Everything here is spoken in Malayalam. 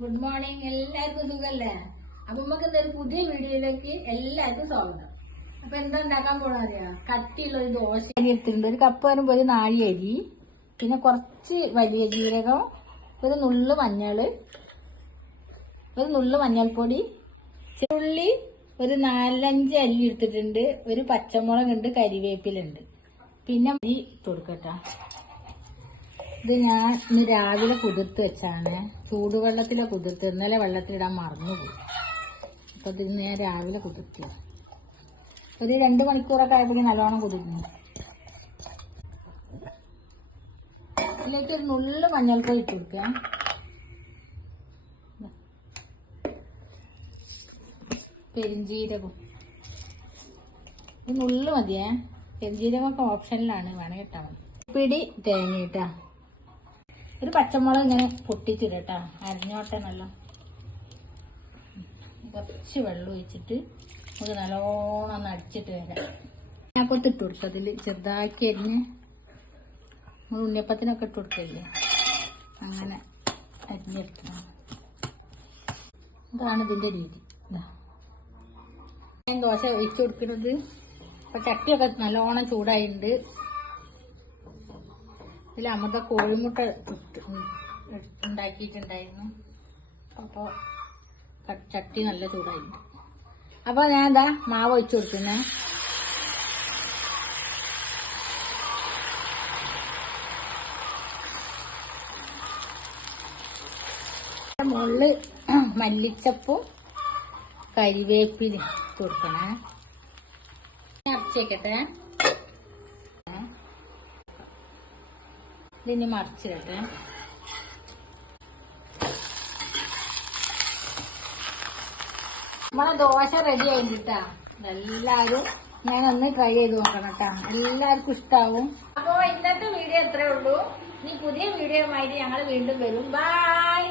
Good morning. എല്ലാവർക്കും സുഖല്ലേ? അപ്പൊ നമുക്ക് എന്തായാലും പുതിയ വീഡിയോയിലേക്ക് എല്ലാവർക്കും സ്വാഗതം. അപ്പൊ എന്താ ഉണ്ടാക്കാൻ പോണെന്ന് അറിയാം? കട്ടിയുള്ള ഒരു ദോശ അരി എടുത്തിട്ടുണ്ട്. ഒരു കപ്പ് വരുമ്പോ ഒരു നാഴി അരി, പിന്നെ കുറച്ച് വലിയ ജീരകം, ഒരു നുള്ളു മഞ്ഞൾപ്പൊടി, ചെറുള്ളി, ഒരു 4-5 അല്ലി എടുത്തിട്ടുണ്ട്, ഒരു പച്ചമുളകുണ്ട്, കരിവേപ്പിലുണ്ട്, പിന്നെ അരി കൊടുക്കട്ടെ. ഇത് ഞാൻ ഇന്ന് രാവിലെ കുതിർത്ത് വെച്ചാണ്, ചൂടുവെള്ളത്തിലെ കുതിർത്ത്. ഇന്നലെ വെള്ളത്തിലിടാൻ മറന്നുപോയി. അപ്പോൾ ഇത് ഞാൻ രാവിലെ കുതിർത്തി. ഒരു 2 മണിക്കൂറൊക്കെ ആയപ്പോഴേക്കും നല്ലോണം കുതിർന്നു. ഇതിലേക്ക് ഒരു നുള്ളു മഞ്ഞൾപ്പൊടി ഇട്ട് കൊടുക്കാം. പെരിഞ്ചീരകം ഇത് നുള്ളു മതിയേ. പെരിഞ്ചീരകമൊക്കെ ഓപ്ഷനിലാണ്, വേണമെങ്കിൽ ഇട്ടാൽ മതി. പിടി തേങ്ങ ഇട്ടാ, ഒരു പച്ചമുളക് ഇങ്ങനെ പൊട്ടിച്ചിടട്ടാ, അരിഞ്ഞോട്ടെ. നല്ല കുറച്ച് വെള്ളം ഒഴിച്ചിട്ട് നമുക്ക് നല്ലോണം ഒന്ന് അടിച്ചിട്ട് വരാം. ഞാൻ അപ്പോൾ ഇട്ട് കൊടുത്തു. അതിൽ ചെറുതാക്കി അരിഞ്ഞ് നമ്മൾ ഉണ്ണിയപ്പത്തിനൊക്കെ ഇട്ട് കൊടുക്കില്ലേ, അങ്ങനെ അരിഞ്ഞെടുക്കണം. ഇതാണ് ഇതിൻ്റെ രീതി. ഞാൻ ദോശ ഒഴിച്ചു കൊടുക്കുന്നത്. ഇപ്പം ചട്ടിയൊക്കെ നല്ലോണം ചൂടായിട്ടുണ്ട്. ഇതിൽ അമൃത കോഴിമുട്ട ഉണ്ടാക്കിയിട്ടുണ്ടായിരുന്നു. അപ്പോൾ ചട്ടി നല്ല ചൂടായിട്ടുണ്ട്. അപ്പോൾ ഞാൻ എന്താ മാവ് ഒഴിച്ചു കൊടുക്കുന്നേ. മുകളിൽ മല്ലിച്ചപ്പും കരിവേപ്പിലും കൊടുക്കണേ. അരച്ച് വെക്കട്ടെ. ഇതിനി മറിച്ചിടട്ടെ. നമ്മളെ ദോശ റെഡി ആയിട്ടാ. എല്ലാവരും ഞാനൊന്ന് ട്രൈ ചെയ്ത് നോക്കണം കേട്ടാ. എല്ലാവർക്കും ഇഷ്ടാവും. അപ്പോൾ ഇന്നത്തെ വീഡിയോ എത്രയേ ഉള്ളൂ. ഇനി പുതിയ വീഡിയോ ആയിട്ട് ഞങ്ങൾ വീണ്ടും വരും. ബൈ.